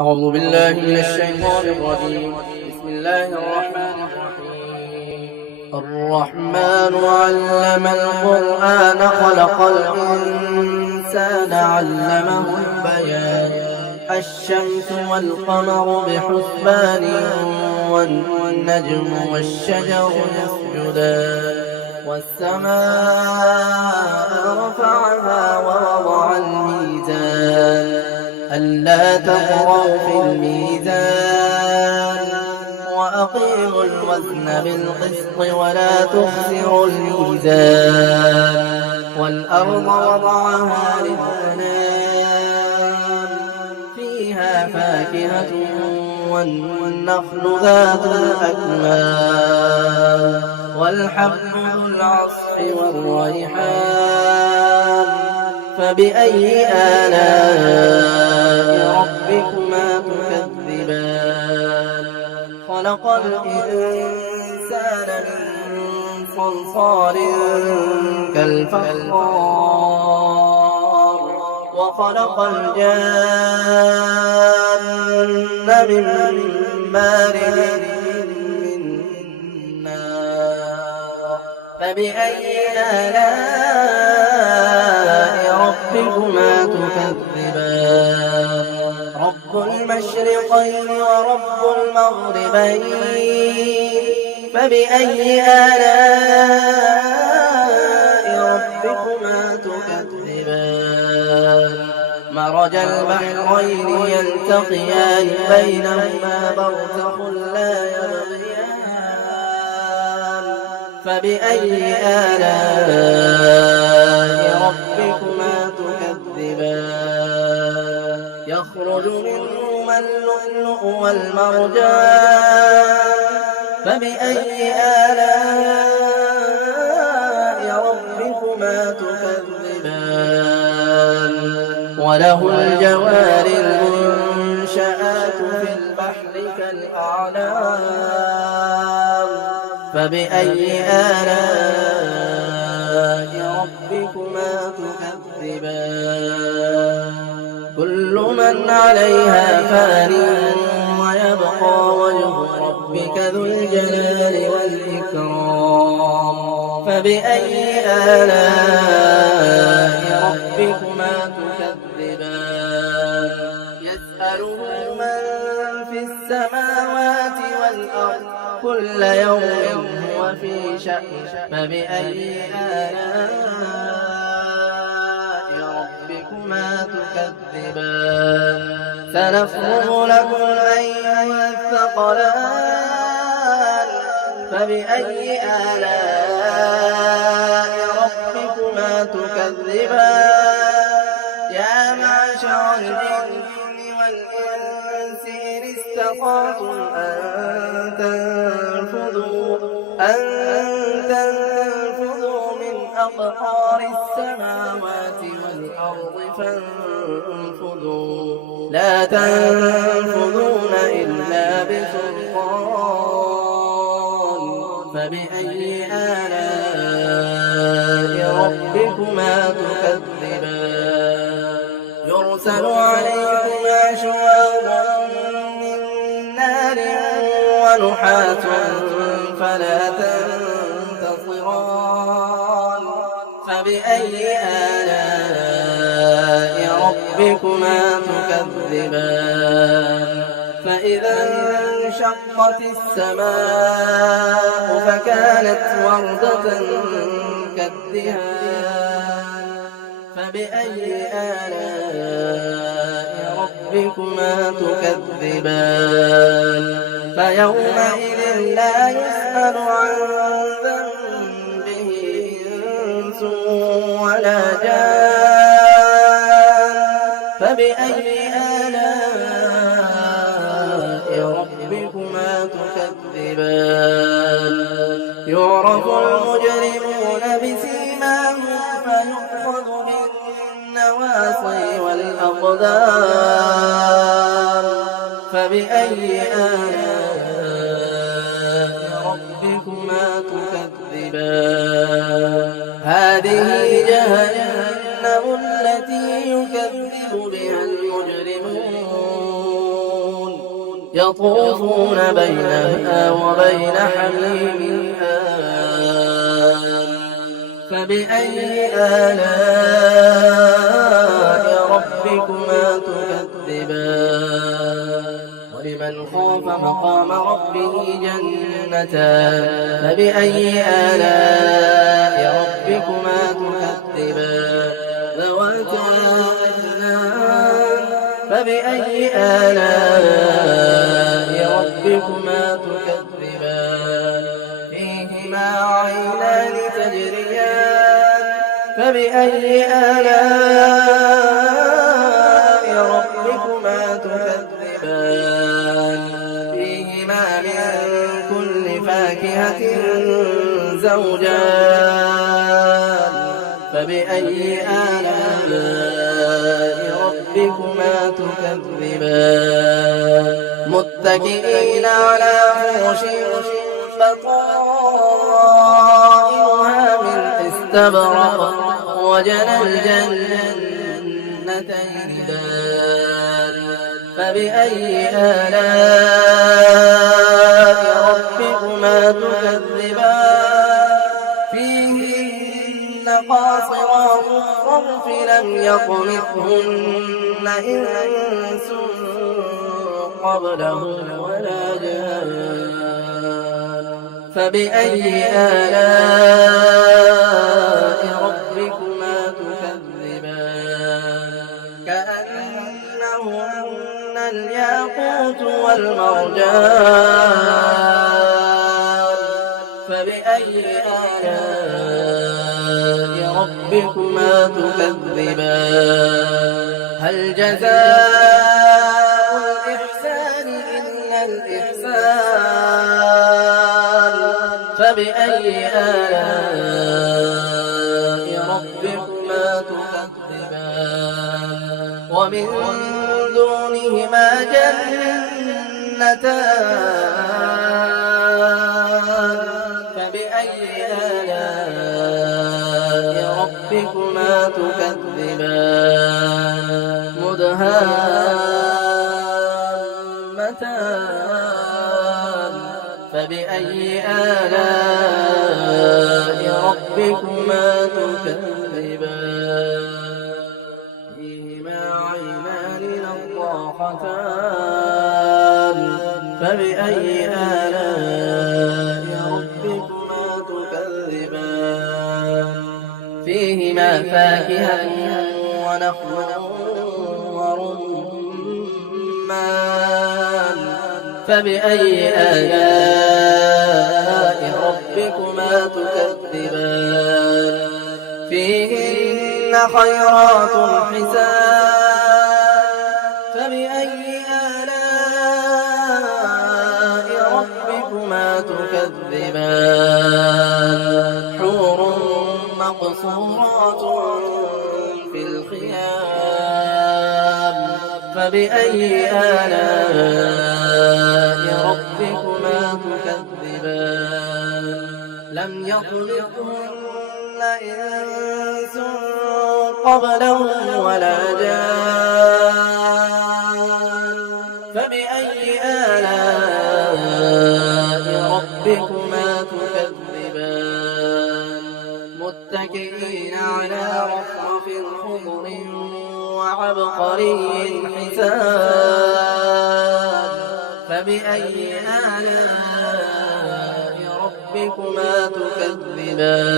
أعوذ بالله من الشيطان الرجيم. بسم الله الرحمن الرحيم. الرحمن علم القرآن خلق الإنسان علمه البيان. الشمس والقمر بحسبان والنجم والشجر يسجدان والسماء رفعها ووضع الميزان ألا تطغوا في الميزان وأقيموا الوزن بالقسط ولا تخسروا الميزان والأرض وضعها للأنام فيها فاكهة والنخل ذات الأكمام والحب ذو العصف والريحان فبأي آلاء ربكما تكذبان خلق الإنسان من صلصال كالفخار وخلق الجان من مارج من نار فبأي آلاء ربكما تكذبان رب المشرقين ورب المغربين فبأي آلاء ربكما تكذبان مرج البحرين يلتقيان بينهما برزخ لا يبغيان فبأي آلاء ربكما تكذبان يخرج منهما اللؤلؤ والمرجان فبأي آلاء ربكما تكذبان وله الجوار المنشآت في البحر كالأعلام فبأي آلاء ربكما تكذبان كل من عليها فان ويبقى وجه ربك ذو الجلال والإكرام فبأي آلاء ربكما تكذبان يسأله من في السماوات والأرض كل يوم هو في شأن فبأي آلاء ربكما تكذبان سنفرغ لكم أيها الثقلان فبأي آلاء ربكما تكذبان يا معشر الجن والإنس إن استطعتم أن تنفذوا من أقطار السماوات والأرض فانفذوا لا تنفذون إلا بسلطان فبأي آلاء ربكما تكذبان يرسل عليكم شواظ من نار ونحاس فلا تنتصران فبأي آلاء ربكما تكذبان فإذا انشقت السماء فكانت وردة كالدهان فبأي آلاء ربكما تكذبان فيومئذ لا يسأل عن ذنبه إنس ولا جان فبأي آلاء ربكما تكذبان يعرف المجرمون بسيماهم فيؤخذ بالنواصي والأقدام فبأي آلاء ربكما تكذبان هذه جهنم التي يكذب بها المجرمون يطوفون بينها وبين حميم آن فبأي آلاء ربكما تكذبان ولمن خاف مقام ربه جنتان فبأي آلاء ربكما تكذبان ذواتا أفنان فبأي آلاء ربكما تكذبان فيهما عينان تجريان فبأي آلاء ربكما تكذبان فيهما من كل فاكهة زوجان فبأي آلاء ربكما تكذبان متكئين على فرش بطائنها من استبرق وجنى الجنتين دان فبأي آلاء ربكما تكذبان فيهن قاصرات الطرف لم يطمثهن إنس قبلهم ولا جان فبأي آلاء ربكما تكذبان كأنهن الياقوت والمرجان فبأي آلاء ربكما تكذبان هل جزاء الإحسان إلا الإحسان فبأي آلاء ربكما تكذبان ومن دونهما جنتان فبأي آلاء ربكما تكذبان مدهامتان فبأي آلاء ربكما تكذبان فيهما عينان نضاختان فبأي آلاء ربكما تكذبان فيهما فاكهة ونخل ورمان فبأي آلاء ربكما تكذبان فيهن خيرات حسان فبأي آلاء ربكما تكذبان حور مقصورات في الخيام فبأي آلاء ربكما تكذبان لم يطمثهن إنس قبلهم ولا جان فبأي آلاء ربكما تكذبان متكئين على رفرف خضر وعبقري حسان فبأي آلاء ربكما تكذبان